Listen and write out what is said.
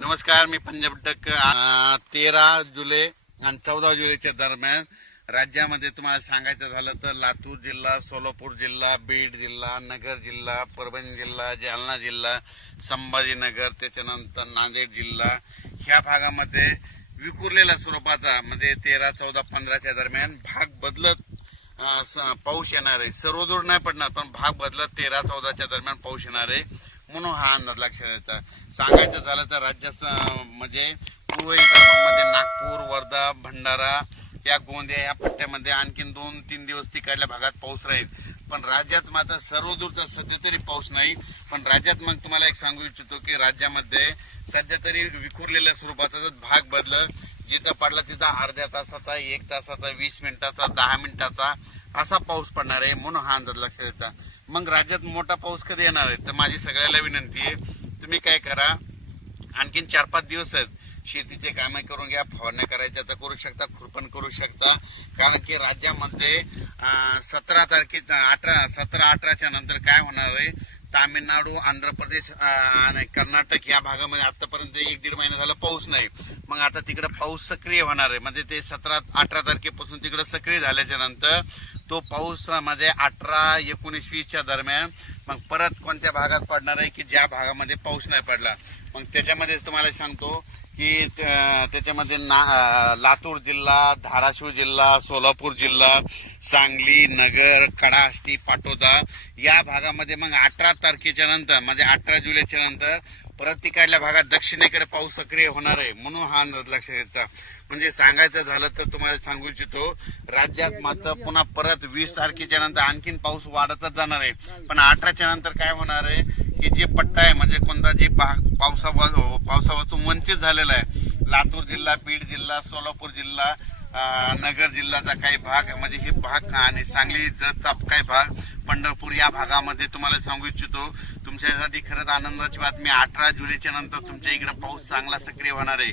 नमस्कार मी पंजाब डक तेरा जुलै आणि चौदा जुलैच्या दरम्यान राज्यामध्ये तुम्हाला सांगायचं झालं तर लातूर जिल्हा सोलापूर जिल्हा बीड जिल्हा नगर जिल्हा परभणी जिल्हा जालना जिल्हा संभाजीनगर त्याच्यानंतर नांदेड जिल्हा. ह्या भागामध्ये विखुरलेल्या स्वरूपाचा म्हणजे तेरा चौदा पंधराच्या दरम्यान भाग बदलत पाऊस येणार आहे. सर्वदूर नाही पडणार पण भाग बदलत तेरा चौदाच्या दरम्यान पाऊस येणार आहे. म्हणून हा अंदाज लक्षात येतात सांगायचं झालं तर राज्यात म्हणजे पूर्व विदर्भामध्ये नागपूर वर्धा भंडारा या गोंदिया या पट्ट्यामध्ये आणखीन दोन तीन दिवस तिकडल्या भागात पाऊस राहील. पण राज्यात मात्र सर्वदूरचा सध्या तरी पाऊस नाही. पण राज्यात मग तुम्हाला एक सांगू इच्छितो की राज्यामध्ये सध्या तरी विखुरलेल्या स्वरूपाचा जर भाग बदल जिथं पडला तिथं अर्ध्या तासाचा एक तासाचा वीस मिनिटाचा दहा मिनिटाचा असा पाऊस पडणार आहे म्हणून हा अंदाज लक्षात द्यायचा मग राज्यात मोठा पाऊस कधी येणार आहे? तर माझी सगळ्याला विनंती आहे तुम्ही काय करा आणखीन चार पाच दिवस आहेत. शेतीचे कामे करून घ्या फवारण्या करायच्या तर करू शकता खुरपण करू शकता. कारण की राज्यामध्ये सतरा तारखे अठरा सतरा अठराच्या नंतर काय होणार आहे? तामिळनाडू आंध्र प्रदेश आणि कर्नाटक या भागामध्ये आतापर्यंत एक दीड महिना झाला पाऊस नाही. मग आता तिकडे पाऊस सक्रिय होणार आहे. म्हणजे ते सतरा अठरा तारखेपासून तिकडे सक्रिय झाल्याच्यानंतर तो पाऊस म्हणजे अठरा एकोणीस वीसच्या दरम्यान मग परत कोणत्या भागात पडणार आहे की ज्या भागामध्ये पाऊस नाही पडला? मग त्याच्यामध्ये तुम्हाला सांगतो की त्याच्यामध्ये ना लातूर जिल्हा धाराशिव जिल्हा सोलापूर जिल्हा सांगली नगर कडाष्टी पाटोदा या भागामध्ये मग अठरा तारखेच्या नंतर म्हणजे अठरा जुलैच्या नंतर परत तिकडल्या भागात दक्षिणेकडे पाऊस सक्रिय होणार आहे म्हणून हा अंदाज लक्षात घ्यायचा. म्हणजे सांगायचं झालं तर तुम्हाला सांगू इच्छितो राज्यात मात्र पुन्हा परत वीस तारखेच्या नंतर आणखीन पाऊस वाढतच जाणार आहे. पण अठराच्या नंतर काय होणार आहे की जे पट्टा आहे म्हणजे कोणता जे भाग पावसा पावसापासून वंचित झालेला आहे. लातूर जिल्हा बीड जिल्हा सोलापूर जिल्हा नगर जिल्ह्याचा काही भाग म्हणजे हे भाग आणि सांगली जतचा काही भाग पंढरपूर या भागामध्ये तुम्हाला सांगू इच्छितो. तुमच्यासाठी खरंच आनंदाची बातमी. अठरा जुलैच्या नंतर तुमच्या इकडे पाऊस चांगला सक्रिय होणार आहे.